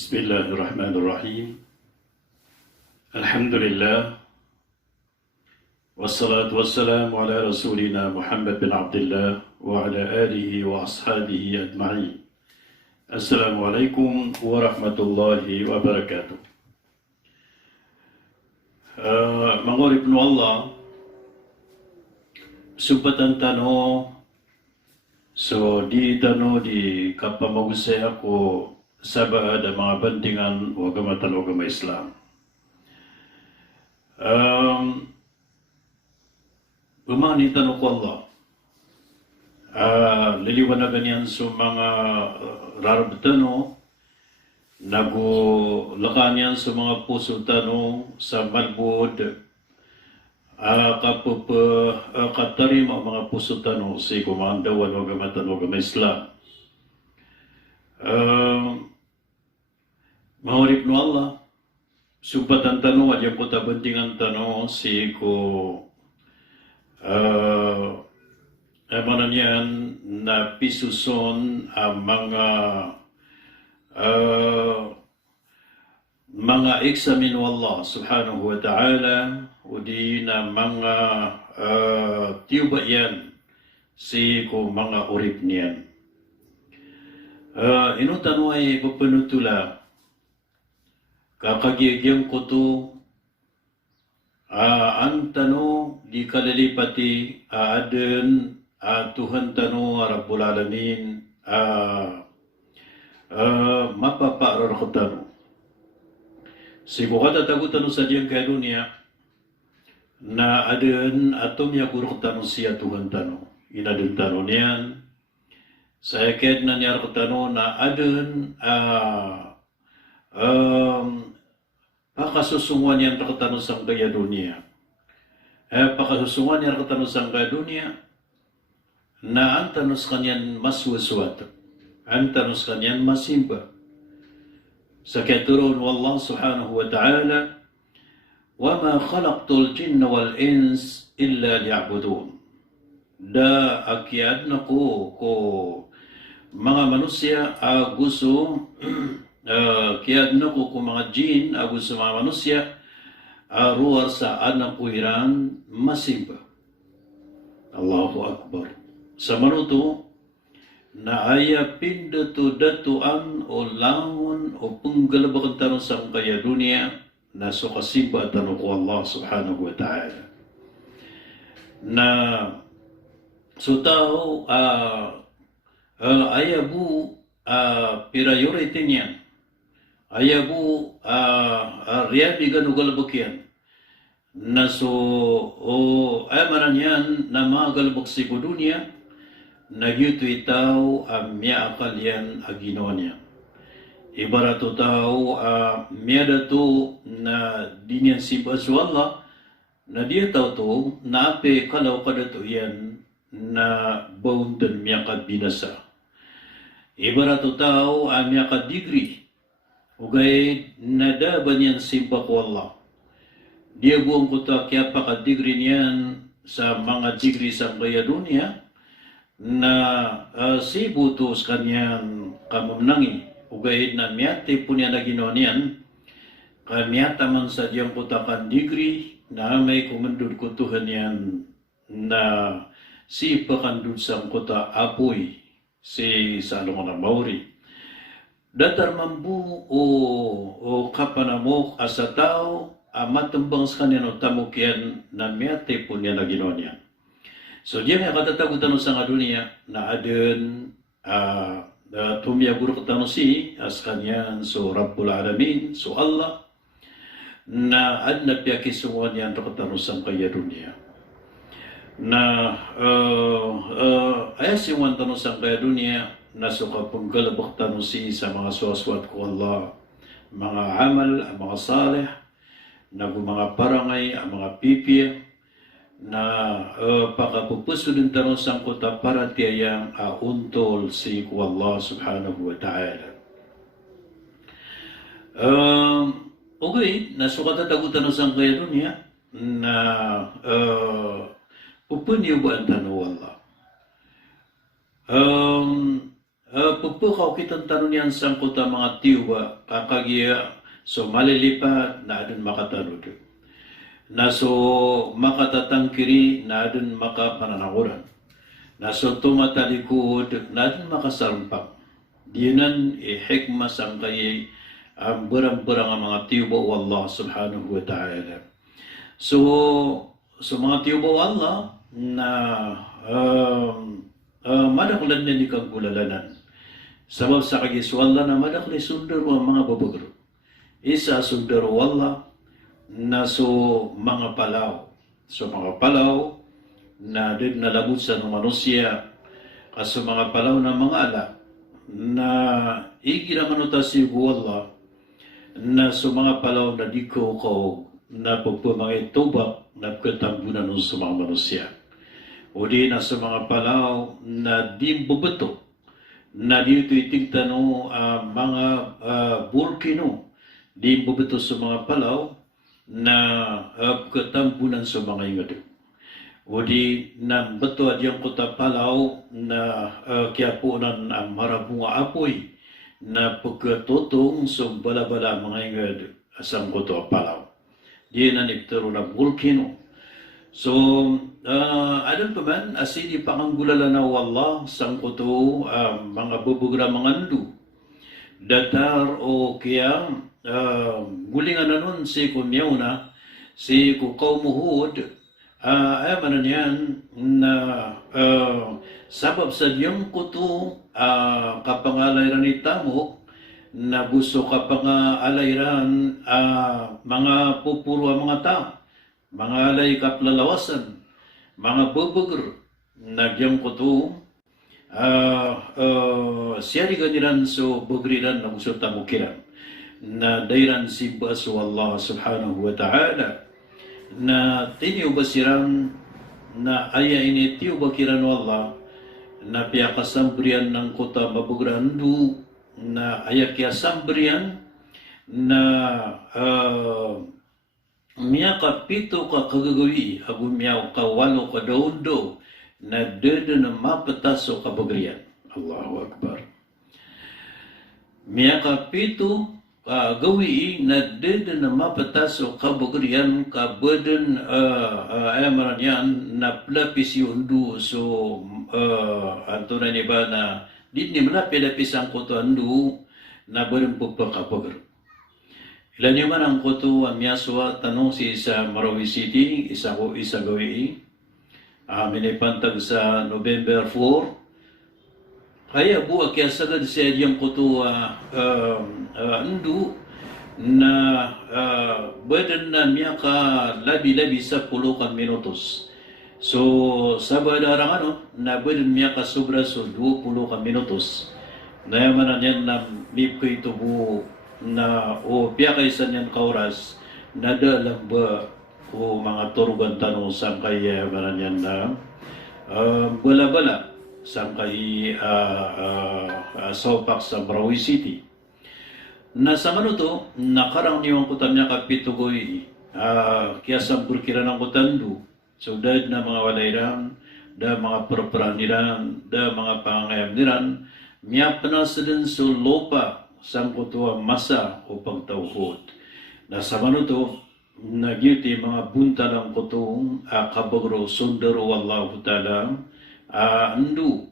Bismillahirrahmanirrahim. Alhamdulillah. Wassalatu wassalamu ala rasulina Muhammad bin Abdullah wa ala alihi wa ashabihi ajma'in. Assalamualaikum warahmatullahi wabarakatuh. Mangurip no Allah, supatan tano, so di tano di kapamagusay ako sa mga bandingan o agama Islam. Umanitan ko Allah. Liliwanagan yan sa mga rarabtano, nagulakan yan sa mga puso tano, sa malbud, katarim ang mga puso tano, si kumandawan o agama Islam. Mahurip no Allah, supatan tanong at yung kutabandingan tanong si ko manan yan na pisuson ang mga eksamin ng Allah subhanahu wa ta'ala o di na mga tiyuba yan si ko mga urip niyan. Inutan ay papanutula kakagigyang ko to ang tano di kalalipati aden Tuhan tano Rabbul Alamin mapaparar ko tano siguro tatagutan sa diyang kaya dunia na aden atom ya guru tano siya Tuhan tano inadun tano niyan saya kaya na niya ko tano na aden pakasusungan yan rakatano sang kaya dunia. Pakasusungan yan rakatano sang kaya dunia na antanos kanyan maswaswat. Antanos kanyan masimba. Sa katuron wallah subhanahu wa ta'ala وَمَا خَلَقْتُ الْجِنَّ وَالْإِنسِ إِلَّا لِيَعْبُدُونَ da akyad na ko mga manusia gusto kaya na ko kung mga jin gusto mga manusia ruar sa anang kuhiran masimba. Allahu Akbar. Sa manuto na aya pindatu-datuan o langon o punggalabakan tanong sa kaya dunia na so kasimba tanong ko Allah subhanahu wa ta'ala na so tao ayabu priority niyan ayabu riyabi ganugalabok yan na so ayamanan yan na mga galabok si dunia nagyuto itaw miya akal yan agino niya ibarato tao miya dato na di niyan simba so Allah na diya tao to na ape kalaw kadato yan na boundan miya kabinasa ibarato tao miya kadigri ugay nadaban yan simba ko Allah. Dia buong kuta kaya pakadigri niyan sa mga digri sa kaya dunia na sibutos kanyang kamamnangi. Ugay na miyate po niya na ginawa niyan kamiyata man sa diyang kuta kan digri na may kumandod kutuhan niyan na si pakandod sa kuta apoy si Salomon ang Mauri. Datar mambu o kapanamok asa tao matambang sa kanya tamukyan na miyate po niya na ginawa niya. So diyan nga katatagutan sa nga dunia na adun tumya guru katano si as kanyan so Rabbul Alamin so Allah na ad na piyakisungan niya katano sa kaya dunia. Na ayasiwan tanong sa kaya dunia nasuka pong galabak tanong si sa mga suwaswat ko Allah mga amal, mga salih na mga parangay, mga pipi na pakapupuso din tanong sa kuta para tiyayang untol si ko Allah subhanahu wa ta'ala okay, nasuka tatagutan sa kaya dunia na upuniyo ba ang tanong Allah pagpukaw kitang tanong yan sangkot ang mga tiwa, kakagya, so malilipat na adun makatanod. Na so makatatangkiri na adun makapananakuran. Na so tumatalikod na adun makasarampak. Diyanan hikmah sangkay ang berang-berang ang mga tiwa o Allah subhanahu wa ta'ala. So mga tiwa o Allah na madaklan na ni kagulalanan. Sabab sa kagiswala na madakli sundar ang mga babagro. Isa sundar wala na so mga palaw. So mga palaw na din nalabot sa manusia kaso mga palaw na mga ala na iginaman si wala na so mga palaw na di ko na pagpamangay tubak na katambunan sa mga manusia. O di na sa mga palaw na di bubeto na dito itigtano mga volcano di bubeto sa mga palaw na katambunan sa mga ingado. O di na beto adyang kota palaw na kiapunan ang marabunga apoy na pagkatotong sa bala-bala mga ingado asang kota palaw. Di na niptero na volcano. So, adon pa man, asili panganggulala na wallah, sangkuto, mga bubugra mga andu. Datar o kaya, gulingan na nun si kunyaw na, si kukaw muhud, ay manan yan na sabab sa diyang kuto, kapangalayran ni Tamok, na gusto kapangalayran mga pupuro ang mga tao. Mga alay kaplalawasan, mga bubugr, nagyang kuto, siya di ganiran so bugriran na gusto tamukiran, na dayran si baso Allah subhanahu wa ta'ala, na tiniyo basiran na aya ini tiyo bakiran Allah, na piyakasambrian ng kota mabugrandu, na aya kiyasambrian, na miya ka pito ka kagagawi, agu miya ka walo ka daundo, na dede na mapataso ka bagriyan. Allahu Akbar. Miya ka pito ka gawi, na dede na mapataso ka bagriyan, ka baden ayamaran yan, na plapis yundu, so anto na niba na, di ni malapilapis ang koto andu, na baden pagpakapagr. Ilan niyo man ang koto ang miyaswa tanong si isa Marawi City, isa ko isa gawi. Minipantag sa November 4. Kaya buwa kaya sagad siya diyang koto andu na badan na miya ka labi-labi sa pulukan minutos. So sabadarang na badan miya ka sobra so 20 minutos. Nayamanan yan na mip ko ito buo na o piyakaysan yan kauras na dalang ba o mga turugan tanong sang kay maran yan na bala-bala sang kay Sopak sa Marawi City. Nasa ano to, nakarang niwang kutam niya kapitugoy kaya sa burkiran ng kutandu. So dahil na mga walayran, da mga perperan niran, da mga pangayam niran, miya panasadin sa lopa sang kutuwa masa o pagtawhod. Nasa manuto, nagyuti mga bunta ng kutong kabagro sundaro wallahu ta'ala andu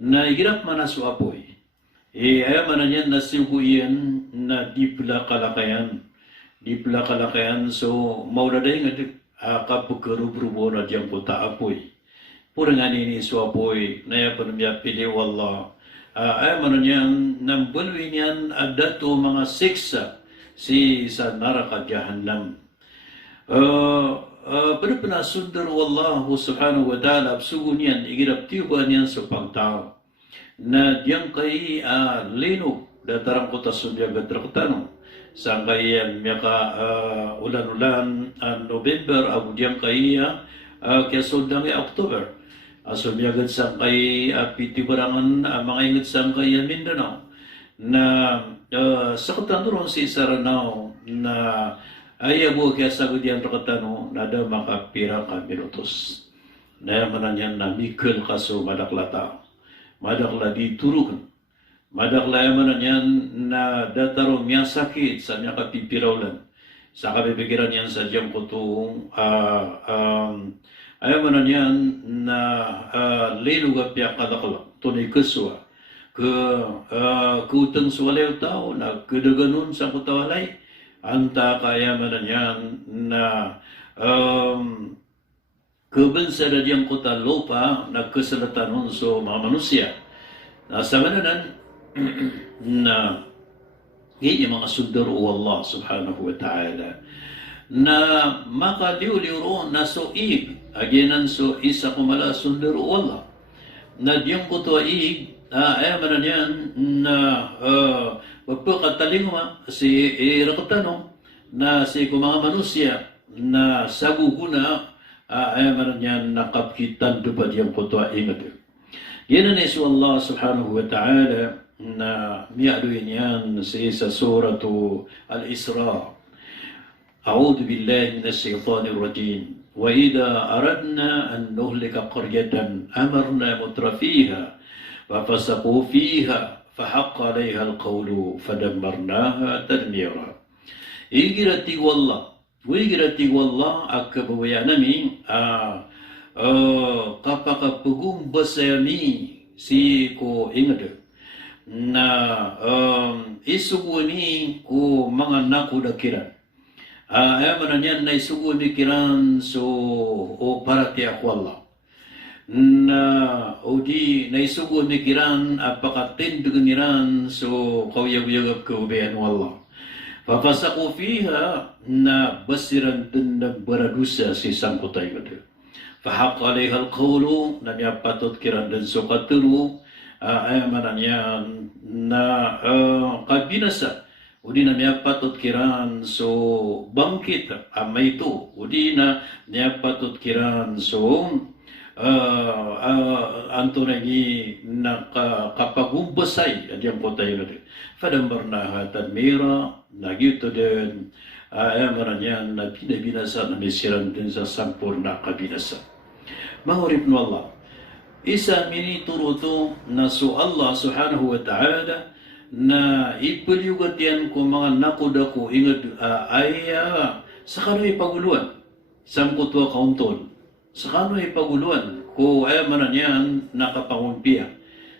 na hirap manaso apoy. Ayaman na yan nasibuyan na di pala kalakayan. Di pala kalakayan so mauraday nga kapagkarubrubo na diyang kuta apoy. Pura nga nini so apoy na yapan niya pili wallah. Ayaman na yan nang bulwin yan adato mga siksa si sa naraka jahannam. Pero pinasundar wallahu subhanahu wa ta'ala absugo niyan igirap tiyuban niyan sa pagtao na diyang kay linog datarang kota sundya gadrakatano sa kay miyaka ulan-ulan November abu diyang kay kaya sundang October aso miyagad sa kay pitibarangan mga ingit sa kay Mindanao na sa katanduron si Saranao na ay abo kaya sagod yan rakatano nada makapira ka minutos. Na manan yan na mikil kaso madaklata. Madakla di turukan. Madaklayaman na niyan na datarong niya sakit sa niya kapipirawlan. Sa kapipikiran niyan sa diyang kutong ayaman na niyan na liluga piya kadakalak. Tunay keswa. Kutang suwalayaw tao na kedaganon sa kutawalay. Anta kayaman na niyan na kebensa na diyang kutalopa na kesalatanon so mga manusia. Nasa mananan na yung mga sundaro Allah subhanahu wa ta'ala na makaliw-liw na so agyanan so isa kumala sundaro Allah na diyang kuto ayaman na yan na pagpakatalingwa si rakatano na si mga manusia na saguguna ayaman na yan nakapkitan doon diyang kuto ingat. Yan na iso Allah subhanahu wa ta'ala na miyaluin yan sa suratu Al-Isra. A'udhu billahi minash shaitanir rajim. Wa idha aradna an nuhlika qaryatan amarna mutrafiha fafasaqu fiha fahaqqa 'alayha al-qawlu fadammarnaha tadmira. Igirati wallah. Igirati wallah akabawayanami kapag basayami si ko ingad na isuguni ko mga nakudakiran. Ayaman na niyan na isuguni kiran so o parati ako Allah. Na o di na isuguni kiran apakatindugan niran so kawyag-yagap kaubayan Allah. Papasaku fiha na basiran din na baradusa si sangkutay ko. Fahaq alaiha al-qawlu na niya patot kiran din so katulu ayaman niya na kabinasa udi na niya patot kiran so bangkit amay ito udi na niya patot kiran so anto nagi na kapagumbasay adiyang potay na rin fadambarnaha tadmira nagyuto din ayaman niya na pinabinasa na misiran din sa sampurna kabinasa. Mahurip no Allah. Isa minituro to na so Allah subhanahu wa ta'ala na ipaliugat yan kung mga nakudako ingad ay sa kano'y paguluan. Samkutwa kauntol. Sa kano'y paguluan ko ay manan yan nakapangumpiya.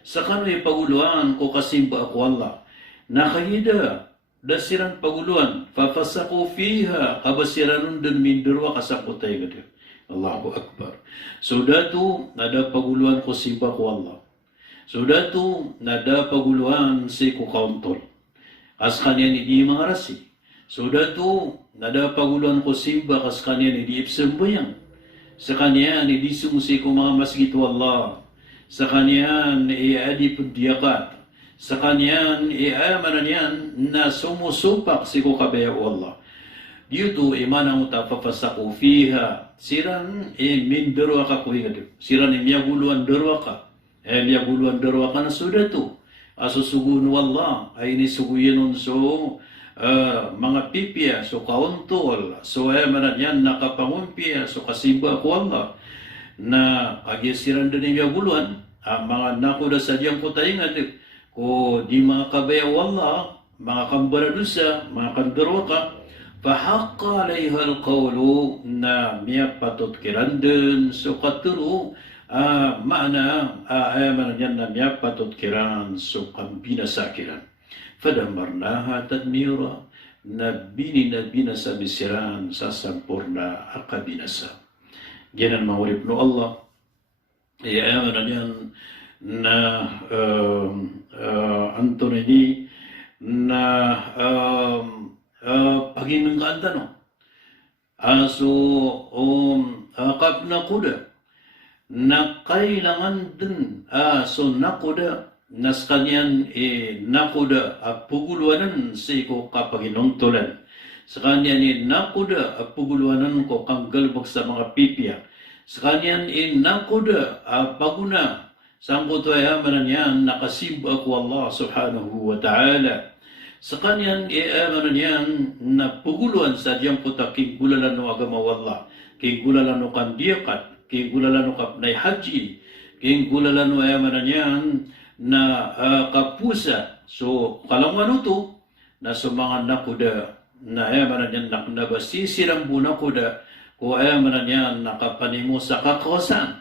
Sa kano'y paguluan ko kasimba ako Allah. Nakahida dasiran paguluan. Fafasako fiha kabasiran dun mindurwa kasakutay gada. Allahu Akbar. So datu nada paguluan ko simba ko Allah. So datu nada paguluan si ko kauntol. As kanya ni di mga rasi. So datu nada paguluan ko simba as kanya ni di ipsembayang. Sa kanya ni di sumusi ko mga masjid Allah. Sa kanya ni adi pundiyakat. Sa kanya ni amanan yan na sumusupak si ko kabayaw Allah. Dito imana mo tapapasaku fiha siran mindurwa ka ko ingad siran miyaguluan durwa ka miyaguluan durwa ka na sudah tu asusugun wallah ay ni suguyenon so mga pipya so kauntol so manan yan nakapangumpya so kasimba ko Allah na agisiran din miyaguluan mga nakuda sa diyang ko taingad ko di mga kabayaw Allah mga kambaradusa mga kandurwa ka فحق عليها القول na miya patot kiran so katuro makna ayaman yan na miya patot kiran so kambinasa kiran fadamarnaha tadmira na binasa bisiran sa sampurna akabinasa ganan mawalip no Allah ayaman yan na Antonini na paginangkaan no so kap na kuda na kailangan din so nakuda nas kanyan nakuda puguluanan sa ko kapaginongtolan sa kanyan nakuda puguluanan ko kang galbog sa mga pipya sa kanyan nakuda paguna sangko to ayaman yan nakasimba ko Allah subhanahu wa ta'ala sa kanyan amanan yan na puguluan sa diyang puta kingulalan no agama wallah kingulalan no kandiyakat kingulalan no kapnay haji kingulalan no amanan yan na kapusa. So kalangwan ito na sa mga nakuda na ayaman niyan nabasisiram bu nakuda ko ayaman niyan nakapanimo sa kakawasan.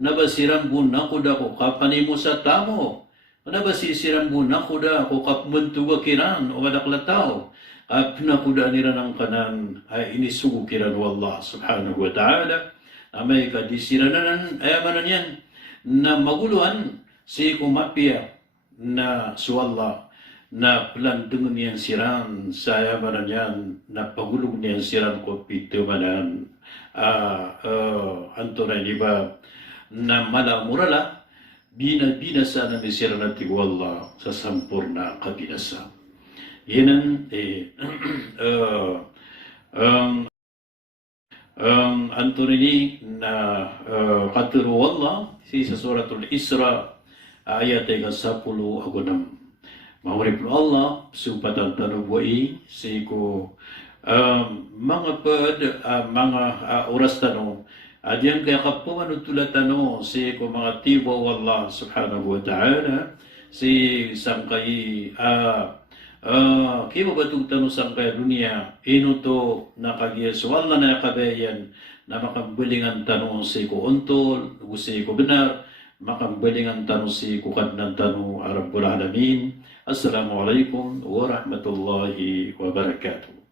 Nabasiram bu nakuda ko kapanimo sa tamo. Nabasisiram bu nakuda ko kapmuntuga kiran o madaklataw. Pinakuda nila ng kanan ay inisugo kiran wallah subhanahu wa ta'ala. Amay kadisiranan ayaman niyan na maguluhan si kumapia na suwallah na pelandungan niyan siran saya manan yan na pagulog niyan siran ko pito manan antoran iba na malamurala binasa na ni siran at wallah sa sampurna kabinasa yanan antorini na katuru wallah si sa suratul Isra ayat 10 agunam Maurib Allah supatan tanubuai siku mga oras tanong adyan kaya kapuman utula tanong siku mga tibo Allah subhanahu wa ta'ala si sangkay kimo batug tanong sangkay dunia inuto nakagiya suwala na kabayan na makambulingan tanong siku untol siku benar makambalingan tanong si kukad ng tanong Rabbul Alamin. Assalamualaikum warahmatullahi wabarakatuh.